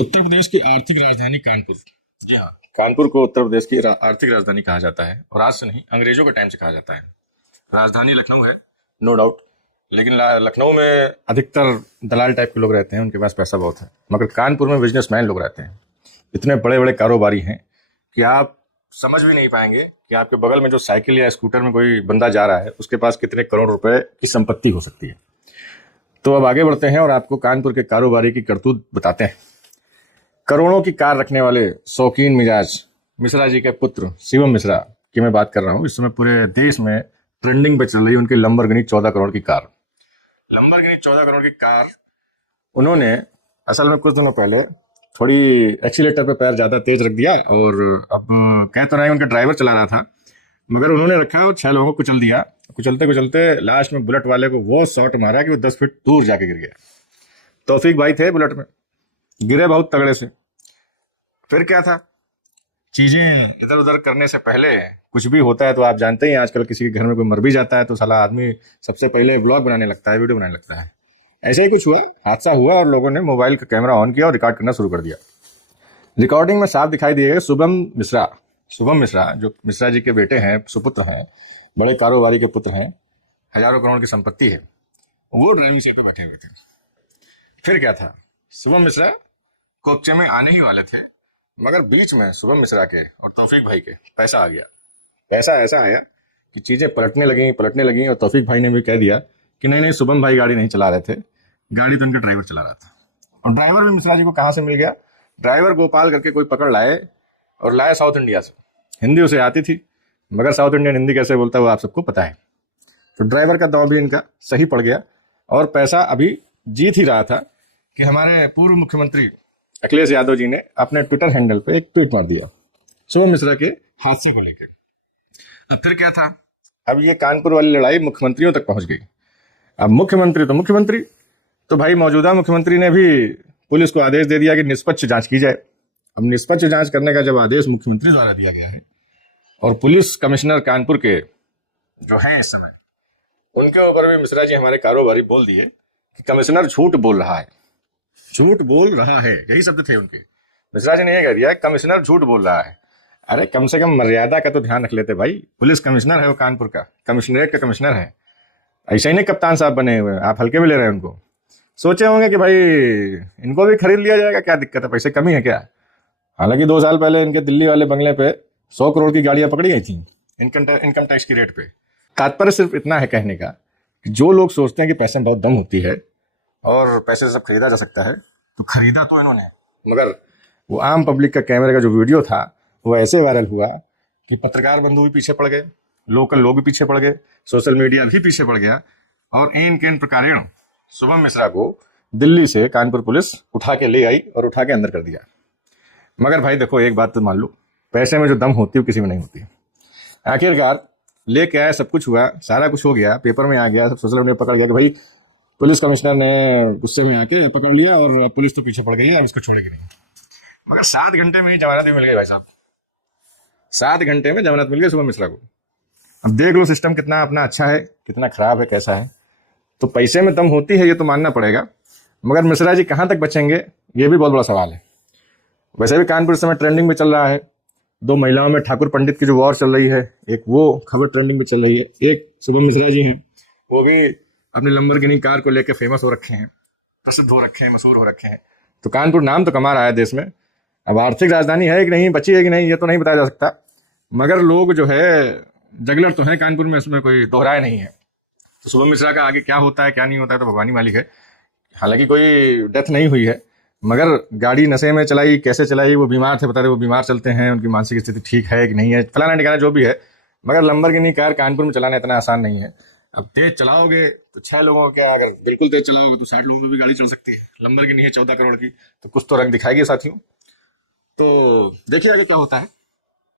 उत्तर प्रदेश की आर्थिक राजधानी कानपुर। जी हाँ, कानपुर को उत्तर प्रदेश की आर्थिक राजधानी कहा जाता है और आज से नहीं, अंग्रेजों के टाइम से कहा जाता है। राजधानी लखनऊ है, नो डाउट, लेकिन लखनऊ में अधिकतर दलाल टाइप के लोग रहते हैं, उनके पास पैसा बहुत है। मगर कानपुर में बिजनेसमैन लोग रहते हैं, इतने बड़े बड़े कारोबारी हैं कि आप समझ भी नहीं पाएंगे कि आपके बगल में जो साइकिल या स्कूटर में कोई बंदा जा रहा है उसके पास कितने करोड़ रुपए की संपत्ति हो सकती है। तो अब आगे बढ़ते हैं और आपको कानपुर के कारोबारी की करतूत बताते हैं। करोड़ों की कार रखने वाले शौकीन मिजाज मिश्रा जी के पुत्र शिवम मिश्रा की मैं बात कर रहा हूँ। इस समय पूरे देश में ट्रेंडिंग पे चल रही है उनकी लंबरगिनी 14 करोड़ की कार। लंबरगिनी 14 करोड़ की कार उन्होंने असल में कुछ दिनों पहले थोड़ी एक्सीलेटर पे पैर ज्यादा तेज रख दिया और अब कह तो रहे हैं उनका ड्राइवर चला रहा था, मगर उन्होंने रखा और 6 लोगों को कुचल दिया। कुचलते कुचलते लास्ट में बुलेट वाले को वो शॉट मारा कि वो 10 फीट दूर जाके गिर गया। तौफीक भाई थे बुलेट में, गिरे बहुत तगड़े से। फिर क्या था, चीजें इधर उधर करने से पहले कुछ भी होता है तो आप जानते ही आजकल किसी के घर में कोई मर भी जाता है तो साला आदमी सबसे पहले व्लॉग बनाने लगता है, वीडियो बनाने लगता है। ऐसे ही कुछ हुआ, हादसा हुआ और लोगों ने मोबाइल का कैमरा ऑन किया और रिकॉर्ड करना शुरू कर दिया। रिकॉर्डिंग में साफ दिखाई दिए शुभम मिश्रा जो मिश्रा जी के बेटे हैं, सुपुत्र हैं, बड़े कारोबारी के पुत्र हैं, हजारों करोड़ की संपत्ति है, वो ड्राइविंग सीट पर बैठे हुए थे। फिर क्या था, शुभम मिश्रा कोपचे में आने ही वाले थे, मगर बीच में शुभम मिश्रा के और तौफीक भाई के पैसा आ गया। पैसा ऐसा आया कि चीजें पलटने लगी और तौफीक भाई ने भी कह दिया कि नहीं, शुभम भाई गाड़ी नहीं चला रहे थे, गाड़ी तो उनका ड्राइवर चला रहा था। और ड्राइवर भी मिश्रा जी को कहाँ से मिल गया, ड्राइवर गोपाल करके कोई पकड़ लाए और लाए साउथ इंडिया से। हिंदी उसे आती थी, मगर साउथ इंडियन हिंदी कैसे बोलता है वो आप सबको पता है। तो ड्राइवर का दांव भी इनका सही पड़ गया और पैसा अभी जीत ही रहा था कि हमारे पूर्व मुख्यमंत्री अखिलेश यादव जी ने अपने ट्विटर हैंडल पे एक ट्वीट मार दिया शुभम मिश्रा के हादसे को लेकर। अब फिर क्या था, अब ये कानपुर वाली लड़ाई मुख्यमंत्रियों तक पहुंच गई। अब मुख्यमंत्री तो भाई मौजूदा मुख्यमंत्री ने भी पुलिस को आदेश दे दिया कि निष्पक्ष जांच की जाए। अब निष्पक्ष जांच करने का जब आदेश मुख्यमंत्री द्वारा दिया गया है और पुलिस कमिश्नर कानपुर के जो है इस समय, उनके ऊपर भी मिश्रा जी हमारे कारोबारी बोल दिए कि कमिश्नर झूठ बोल रहा है, यही शब्द थे उनके। मिश्रा जी ने यह कह दिया कमिश्नर झूठ बोल रहा है। अरे कम से कम मर्यादा का तो ध्यान रख लेते भाई, पुलिस कमिश्नर है वो, कानपुर का कमिश्नरेट का कमिश्नर है, ऐसा ही नहीं कप्तान साहब बने हुए, आप हल्के में ले रहे हैं उनको। सोचे होंगे कि भाई इनको भी खरीद लिया जाएगा, क्या दिक्कत है, पैसे कमी है क्या। हालांकि 2 साल पहले इनके दिल्ली वाले बंगले पे 100 करोड़ की गाड़ियां पकड़ी गई थी इनकम टैक्स की रेट पे। तात्पर्य सिर्फ इतना है कहने का कि जो लोग सोचते हैं कि पैसे में बहुत दम होती है और पैसे से सब खरीदा जा सकता है, तो खरीदा तो इन्होंने, मगर वो आम पब्लिक का कैमरे का जो वीडियो था वो ऐसे वायरल हुआ कि पत्रकार बंधु भी पीछे पड़ गए, लोकल लोग भी पीछे पड़ गए, सोशल मीडिया भी पीछे पड़ गया और इन केन प्रकारेण शुभम मिश्रा को दिल्ली से कानपुर पुलिस उठा के ले आई और उठा के अंदर कर दिया। मगर भाई देखो, एक बात तो मान लो, पैसे में जो दम होती है वो किसी में नहीं होती। आखिरकार लेके आया, सब कुछ हुआ, सारा कुछ हो गया, पेपर में आ गया, सब सोशल मीडिया पकड़ गया कि भाई पुलिस कमिश्नर ने गुस्से में आके पकड़ लिया और पुलिस तो पीछे पड़ गई है, अब इसको छोड़ेगी नहीं। मगर 7 घंटे में ही जमानत भी मिल गई भाई साहब, 7 घंटे में जमानत मिल गई शुभम मिश्रा को। अब देख लो सिस्टम कितना अपना अच्छा है, कितना खराब है, कैसा है। तो पैसे में दम होती है ये तो मानना पड़ेगा, मगर मिश्रा जी कहाँ तक बचेंगे ये भी बहुत बड़ा सवाल है। वैसे भी कानपुर इस समय ट्रेंडिंग में चल रहा है, 2 महिलाओं में ठाकुर पंडित की जो वॉर चल रही है, एक वो खबर ट्रेंडिंग में चल रही है, एक शुभम मिश्रा जी हैं, वो भी अपनी लंबरगिनी कार को लेकर फेमस हो रखे हैं, प्रसिद्ध हो रखे हैं, मशहूर हो रखे हैं। तो कानपुर नाम तो कमा रहा है देश में। अब आर्थिक राजधानी है कि नहीं, बची है कि नहीं, ये तो नहीं बताया जा सकता, मगर लोग जो है जगलर तो है कानपुर में, इसमें कोई दोहराए नहीं है। तो शुभम मिश्रा का आगे क्या होता है क्या नहीं होता है तो भगवानी मालिक है। हालांकि कोई डेथ नहीं हुई है, मगर गाड़ी नशे में चलाई, कैसे चलाई, वो बीमार थे, बता रहे वो बीमार चलते हैं, उनकी मानसिक स्थिति ठीक है कि नहीं है, फलाना ठिकाना जो भी है, मगर लंबरगिनी कार कानपुर में चलाना इतना आसान नहीं है। अब तेज चलाओगे तो 6 लोगों का, अगर बिल्कुल तेज चलाओगे तो 60 लोगों में भी गाड़ी चल सकती है। लंबरगिनी है 14 करोड़ की, तो कुछ तो रंग दिखाएगी साथियों। तो देखिए आगे क्या होता है।